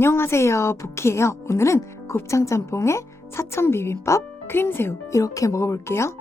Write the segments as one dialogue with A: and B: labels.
A: 안녕하세요. 보키예요. 오늘은 곱창 짬뽕에 사천 비빔밥 크림새우 이렇게 먹어볼게요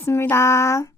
A: 잘 먹었습니다.